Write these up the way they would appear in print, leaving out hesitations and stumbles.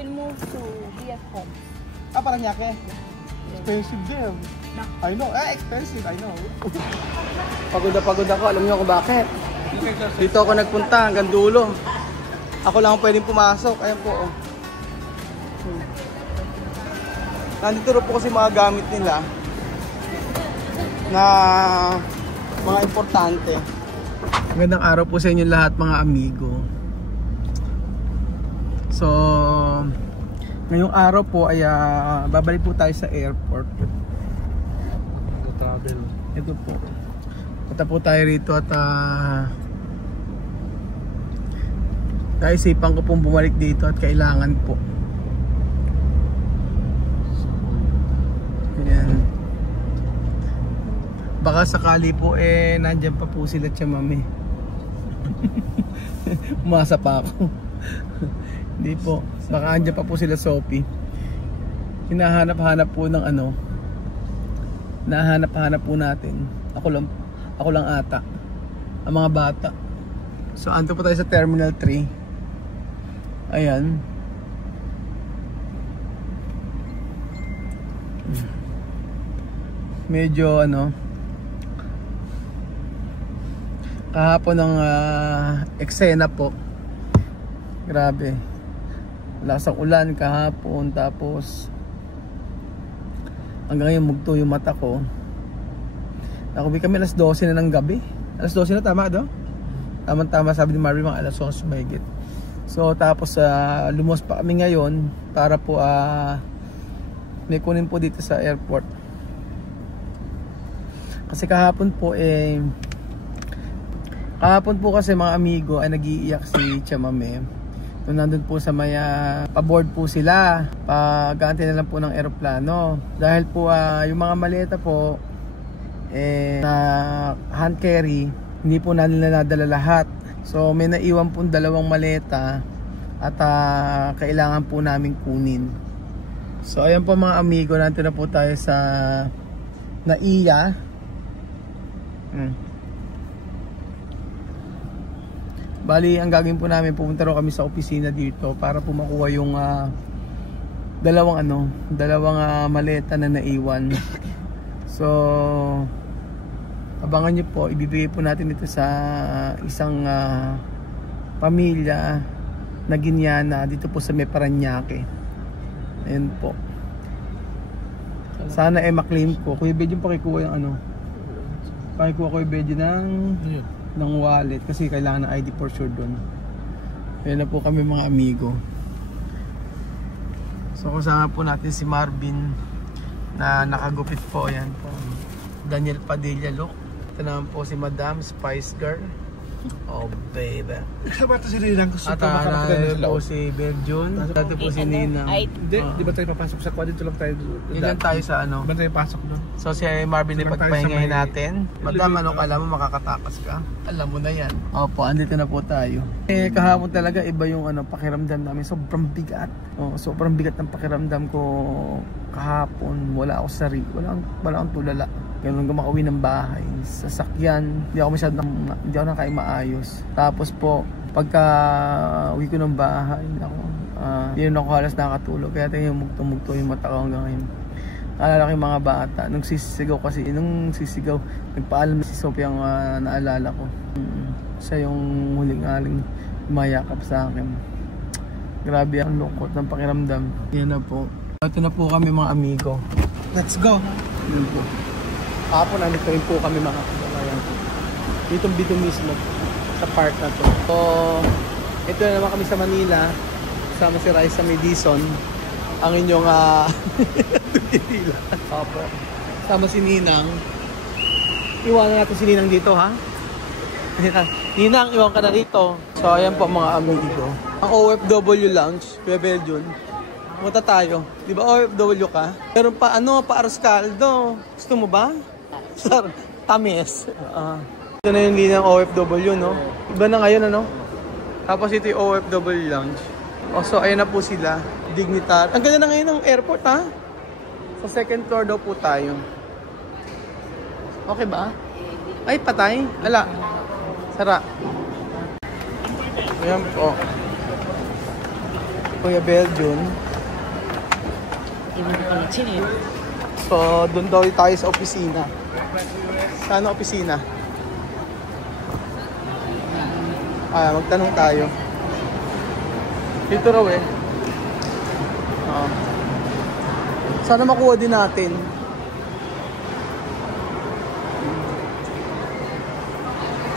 will move to Vietnam. Paranaque? Expensive din. I know. Expensive. I know. Pagod ako. Alam niyo kung bakit? Dito ako nagpunta hanggang dulo. Ako lang ang pwedeng pumasok. Ayan po. Oh. Nandito rin po kasi mga gamit nila na mga importante. Magandang araw po sa inyo lahat mga amigo. So, ngayong araw po ay babalik po tayo sa airport. Travel. Ito po. Punta po tayo rito at naisipan ko pong bumalik dito at kailangan po. Ayan. Baka sakali po nandyan pa po sila Chamame. Umasa pa ako. Hindi po. Baka andyan pa po sila Sophie. Hinahanap-hanap po ng ano. Nahanap-hanap po natin. Ako lang ata. Ang mga bata. So ando po tayo sa Terminal 3. Ayan. Medyo ano. Kahapon ng eksena po. Grabe. Lakas ang ulan kahapon, tapos hanggang ngayon mugto yung mata ko. Nakubi kami alas 12 na ng gabi. Alas 12 na, tama do? Tama sabi ni Marvin, mga alas 11 mahigit. So tapos lumos pa kami ngayon para po may kunin po dito sa airport. Kasi kahapon po kasi mga amigo ay nag-iiyak si Chamame. So, nandun po sa may paboard po sila, pag-aantay na lang po ng eroplano. Dahil po yung mga maleta po na hand carry, hindi po nila nadala lahat. So may naiwan po 2 maleta at kailangan po namin kunin. So ayan po mga amigo, nandito na po tayo sa Naiya. Bali, ang gagawin po namin, pupunta rin kami sa opisina dito para po makuha yung dalawang maleta na naiwan. So, abangan nyo po, ibibigay po natin ito sa isang pamilya na Ginyana dito po sa may Paranaque. Ayan po. Sana maklaim ko. Kuya Bedyo, pakikuha yung ano. Pakikuha Kuya Bedyo ng wallet kasi kailangan ng ID for sure doon. Ayan na po kami mga amigo. So kasama po natin si Marvin na nakagupit po. Ayan po, Daniel Padilla look. Ito naman po si Madam Spice Girl. Oh baby. Bata si Ninang kasi at po si Berjun. Dati po si Ninang. Di ba tayo papasok sa kwadro? Dito lang tayo. Diyan tayo sa ano. Di ba tayo pasok doon? So si Marvin ay pagpahingahin natin. Madam, ano ka alam mo, makakatakas ka? Alam mo na yan. Opo, andito na po tayo. Kahapon talaga iba yung pakiramdam namin. Sobrang bigat. Sobrang bigat ng pakiramdam ko kahapon. Wala ako sari. Wala akong tulala. Ganun hanggang makauwi ng bahay. Sasakyan, hindi ako nakain maayos. Tapos po, pagka uwi ko ng bahay, hindi ako halos nakatulog. Kaya tayo mugto-mugto yung mata ko hanggang ngayon. Naalala ko yung mga bata. Nung sisigaw, nagpaalam si Sophie ang naalala ko. Siya yung huling-aling mayakap sa akin. Grabe ang lungkot ng pakiramdam. Yan na po. Ito na po kami mga amigo. Let's go! Yan po. Hapon, nandito rin po kami mga kababayan. Dito mismo sa park na to. So, ito na naman kami sa Manila. Kasama si Raisa Medison. Ang inyong tutitila. Opo. Sama si Ninang. Iwanan natin si Ninang dito, ha? Ninang, iwan ka na dito. So, ayan po mga amigo. Ang OFW Lounge, Kuya Beljun. Punta tayo. Di ba OFW ka? Meron pa Aros Caldo. Gusto mo ba? Sir, tamis. Ito na yung linang OFW, no? Iba na ngayon, ano? Tapos ito yung OFW Lounge. So, ayan na po sila. Dignitar. Ang ganda na ngayon ng airport, ha? Sa second floor daw po tayo. Okay ba? Ay, patay. Ala. Sara. Ayan po. Kuya Belgian. So, doon daw tayo sa opisina. Saan ang opisina? Magtanong tayo. Dito raw eh. Sana makuha din natin.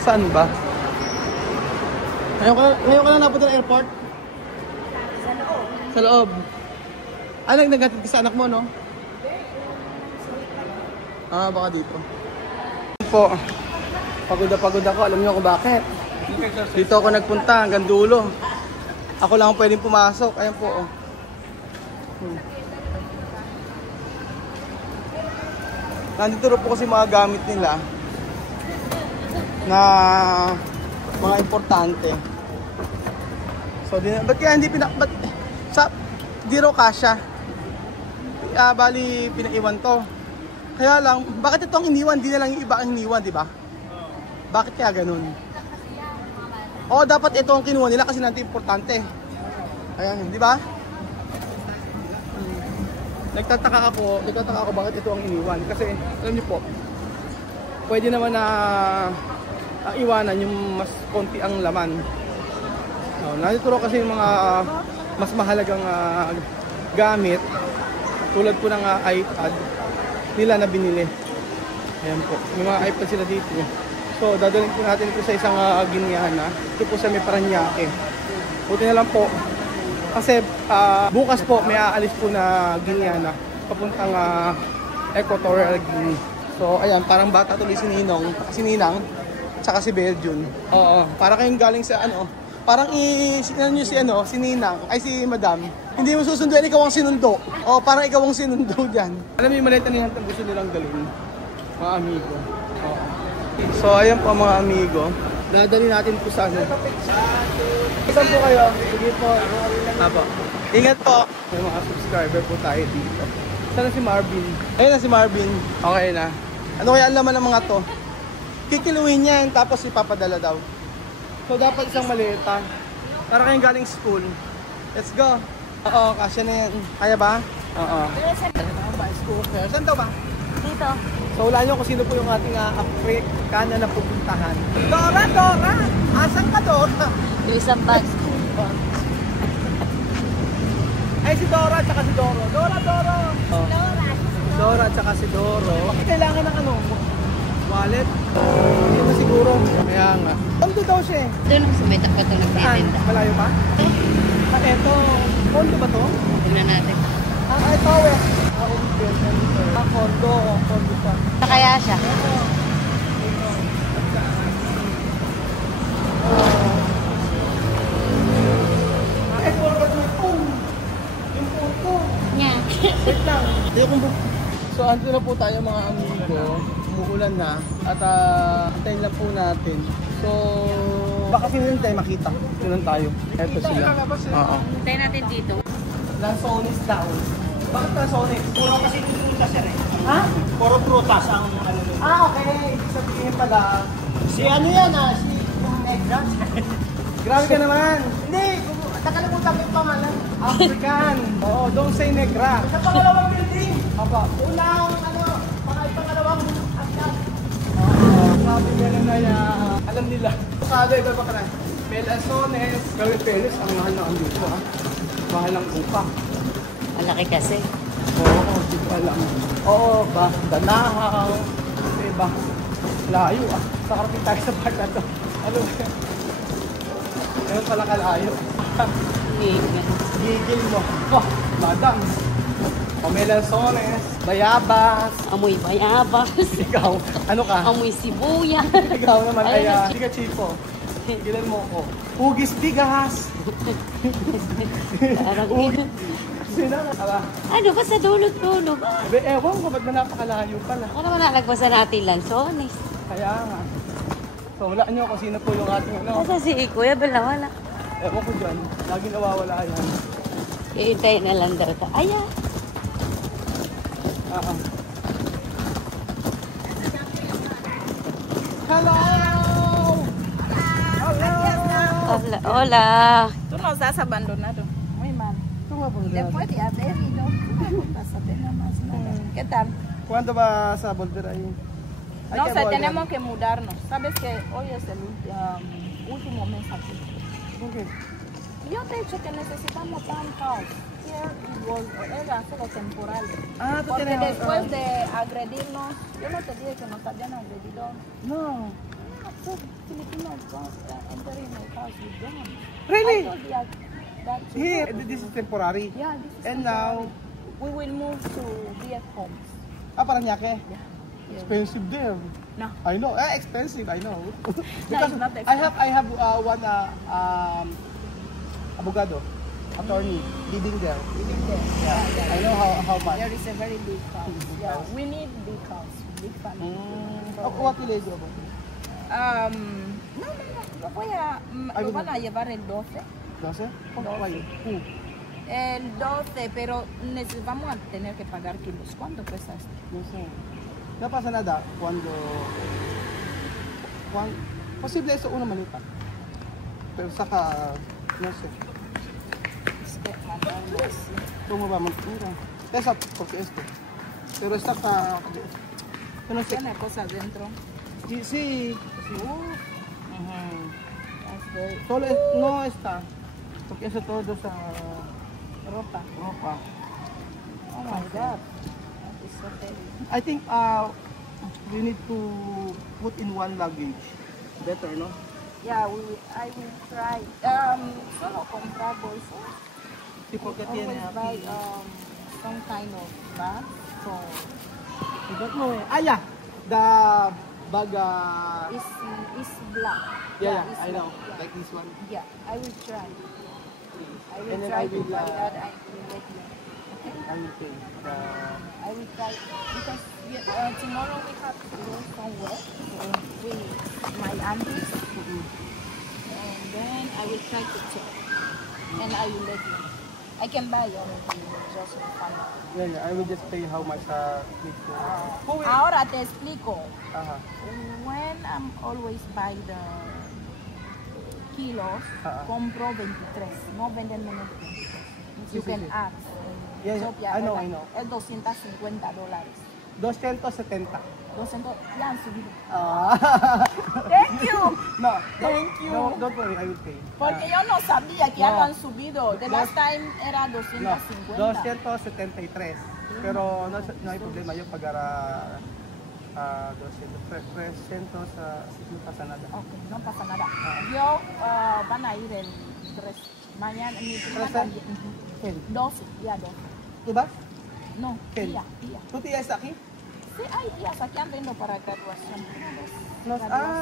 Saan ba? Ngayon ka na napunta ng airport? Sa loob. Sa loob. Naghatid ka sa anak mo, no? Baka dito. Po. Pagod ako. Alam niyo kung bakit? Dito ako nagpunta hanggang dulo. Ako lang ang pwedeng pumasok. Ayan po. Nandito rin po kasi mga gamit nila na mga importante. So, ba't kaya hindi di raw kasya? Bali, pinaiwan to. Kaya lang, bakit itong iniwan? Di na lang yung iba ang iniwan, di ba? Bakit kaya ganun? Oo, dapat ito ang kinuha nila kasi natin importante. Ayan, di ba? Nagtataka ako bakit ito ang iniwan. Kasi, alam niyo po, pwede naman na iwanan yung mas konti ang laman. Natuturo kasi yung mga mas mahalagang gamit tulad po ng iPad nila na binili. Ayan po, may mga iPad sila dito. So, dadalhin po natin ito sa isang Guineana. Ito po sa may Paranaque. Buti na lang po. Kasi bukas po may aalis po na Guineana papuntang Equatorial Guinea. So, ayan, parang bata tuloy si Ninang, tsaka si Belgian. Oo, para kayong galing sa parang si Ninang, ay si Madam. Hindi mo susunduin, ikaw ang sinundo. O, parang ikaw ang sinundo dyan. Alam mo yung maleta nilang gusto nilang dalhin, mga amigo. Oo. So, ayan po mga amigo. Dadali natin po sa Saan po kayo? Sige po. Apo. Ingat po. May mga subscriber po tayo dito. Saan na si Marvin? Ayun na si Marvin. Okay na. Ano kaya ang laman ng mga to? Kikiluin yan, tapos ipapadala daw. So, dapat isang maleta. Para kayong galing school. Let's go. Oo, kasya na yan. Kaya ba? Oo. School fair. Saan daw ba? Dito. So, wala nyo kung sino po yung ating Africana na pupuntahan. Dora! Asan ka, Dora? Yung isang bag. Ay, si Dora at saka si Doro. Dora! Dora at saka si Doro. Bakit kailangan ng wallet? Hindi na siguro. Kaya nga. Kondo daw siya eh. Doon sa may tapat ito nagtitinda. Malayo pa? Eto. Kondo ba to? Tingnan natin. Ito eh. Kondo pa. Kaya siya. Forward mo yung phone ko. Nya. Wait lang. So, andito na po tayo mga amigo. Umuulan na. At antayin lang po natin. So, baka sino yung tayo makita. Sino tayo. Eto sila. Oo. Tayo natin dito. Lansones daw. Bakit lansones? Puro kasi prutas yan eh. Ha? Puro prutas ang ano nila. Okay. Ibig sabihin pala. Si ano yan si Negra. Grabe ka naman. Hindi. Nakalimutan ko yung pangalan. African. Oo, don't say Negra. Sa pangalawang building. Apa. Unang pangalawang akyat. Sabi nila na alam nila. Sabi ito ba ka na? Pelasones. Gawin Peles. Ang mahal na ang dito ha. Mahal ang upa. Malaki kasi. Oo, di ko alam. Oo ba? Danahaw. Diba? Layo ah. Sakarapin tayo sa part na to. Ano ba? Ganun pala kalayo. Gigil mo. Oh, madam. Pamelasones. Bayabas. Amoy bayabas. Ikaw, ano ka? Amoy sibuyas. Ikaw naman, hindi ka chipo. Gilan mo ko. Hugis bigas. Sino? Ano ba sa dulo-dulo ba? Ewan ko, ba't na napakalayo pala? Ano naman nalagpasan natin lansones? Kaya nga. So, wala nyo kung sino po yung ating Nasa si Kuya Bala, wala. Ewan ko dyan. Lagi nawawala yan. Iintay na lang daw ito. Ayan. Hello! Hola! Tú no estás abandonado. Muy mal. vamos a poner Después de haber ido, pásate nada más. ¿Qué tal? ¿Cuándo vas a volver ahí? Hay No que sé, volver. tenemos que mudarnos. Sabes que hoy es el último mes aquí. ¿Por qué? Yo te he dicho que necesitamos townhouse. Era solo temporal. Ah, tú Porque tienes... después de agredirnos, yo no te dije que nos habían agredido. No. Filipinos don't enter in my house with them. Really? I told you that too. Here, this is temporary. Yeah, this is And temporary. now, We will move to Viet Homes. Paranaque. Yeah. Expensive there. No. I know. Expensive, I know. it's not I have one abogado, attorney, living there. Yeah. I know how much. There is a very big house. Yeah, we need big house, big family. What will they do about it? No, lo van a llevar el 12. 12? Why? Who? El 12, pero vamos a tener que pagar kilos. ¿Cuánto cuesta esto? No sé. No pasa nada cuando posible eso una malita. Pero saka, no sé. ¿Cómo va a mira? Pesa porque esto. Pero saka, yo no sé. Tiene cosas dentro. Sí, sí. That's very- Solo no está. Porque eso todo es ropa. ropa. Oh my God. That is so heavy. I think we need to put in one luggage. Better, no? Yeah, I will try. Solo comprar bolsos. Sí, porque Always tiene buy aquí. some kind of bag. So I don't know. Yeah. The bag. it's black. Yeah, it's I know. black, yeah. Like this one. Yeah, I will try. I will And then try I to will, buy that. I will let you. Okay? I will pay. I will try because tomorrow we have to go somewhere with my aunties, and then I will try to check, and I will let you. I can buy anything just for fun. Yeah, I will just pay how much need to. Who will? Ahora te explico. Aha. When I'm always buy the kilos, compro 23, no venden menos de 23. Sí, You sí, can sí. ask. Yeah, Shopee, I know, ¿verdad? I know. Es $250. 270. 200, ya han subido. Ah. Thank you. No. Thank you. No, don't worry, I will pay. Porque yo no sabía que ya No. lo han subido. The last time era No, 250. 273. Pero no hay problema. Yo pagará 300, no pasa nada. Ok, no pasa nada. Yo van a ir el 3. Mañana, mi prima 13? también. ¿Quién? 12, día 12. ¿Tú vas? No, ¿Quién? tía. ¿Tu tía está aquí? Sí, hay tías aquí andando para graduación.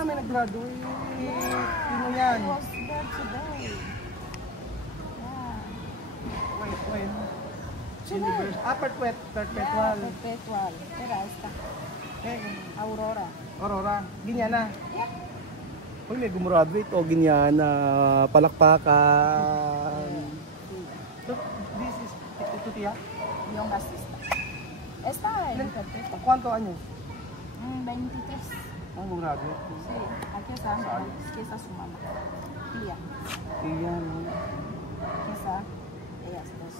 May nag-graduate. Sino yan? I was there today. Yeah. When? Today. Perpetual. Perpetual. Era esta. Aurora. Aurora. Ginyana. Yeah. Uy, may gumraduate. O, Ginyana. Palakpakan. So, this is tu tía? Young assistant. Está en Perpetual. ¿Cuántos años? 23. Ang gumraduate. Sí, aquí está, aquí está su mamá. Tía, Iyan. aquí está. Ellas dos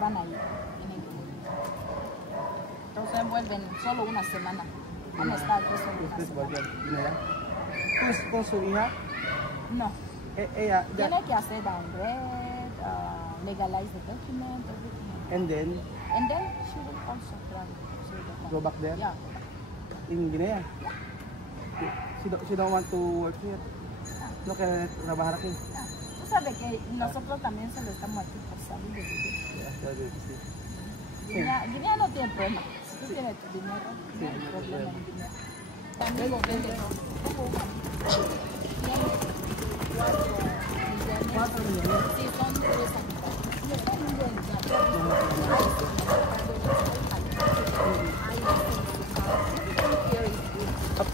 van a ir en el futuro. Entonces vuelven solo una semana. Van a estar aquí solo una Ustedes semana. bagian. Ginaya. Con su hija, No, ella, tiene que hacer downgrade, legalize the document, everything. and then, And then she will also travel to the go back there? Yeah. In Guinea? She don't want to work here? No quiere trabajar aquí? Yeah. Tú sabes que nosotros también solo estamos aquí por salud de vivir. Guinea no tiene problema. Si tú tienes tu dinero, no hay problema en Guinea. También lo venden. Sí, son 3 años. Y están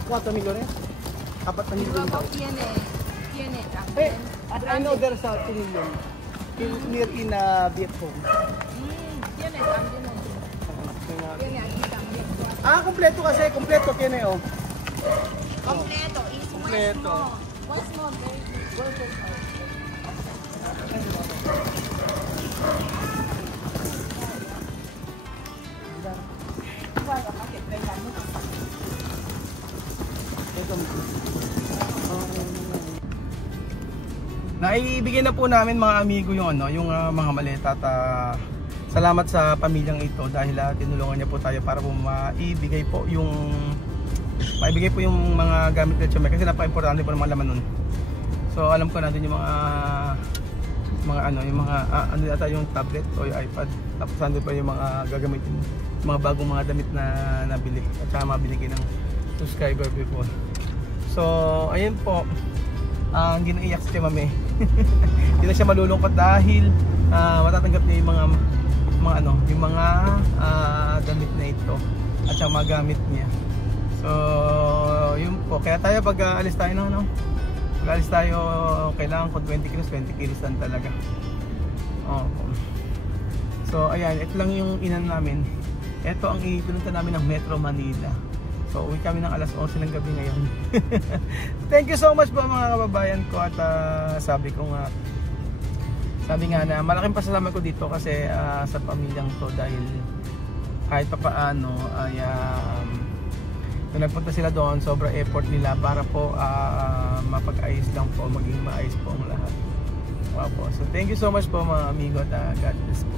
$4 millones? 4 Y millones. luego tiene Hey, también. I know there's a 2 million. Near in Vietnam. Tiene también tiene aquí también. Kompleto kasi. Kompleto tiene, oh. Completo. It's Completo. one small baby. ibigay na po namin mga amigo yung yung mga maleta at salamat sa pamilyang ito dahil tinulungan niya po tayo para po maibigay po yung mga gamit na Chome kasi napaka-importante po ng mga laman nun. So alam ko natin yung ano yata yung tablet o yung iPad, tapos nandun pa yung mga gagamitin, mga bagong mga damit na nabili at saka mga binigay ng subscriber before. So ayun po, hindi na iyak si Mame. Hindi na siya malulungkot dahil matatanggap niya yung mga damit na ito at saka mga gamit niya. So yun po, kaya tayo pag alis tayo pag-alis tayo, kailangan ko 20 kilos lang talaga. So ayan, ito lang yung inan namin. Ito ang ipinunta namin ng Metro Manila. So uwi kami ng alas 11 ng gabi ngayon. Thank you so much po mga kababayan ko. At sabi nga na malaking pasalamat ko dito kasi sa pamilyang to dahil kahit papaano ay nung nagpunta sila doon, sobrang effort nila para po mapag-ayos lang po, maging maayos po ang lahat. Wow po. So thank you so much po mga amigo at God bless po.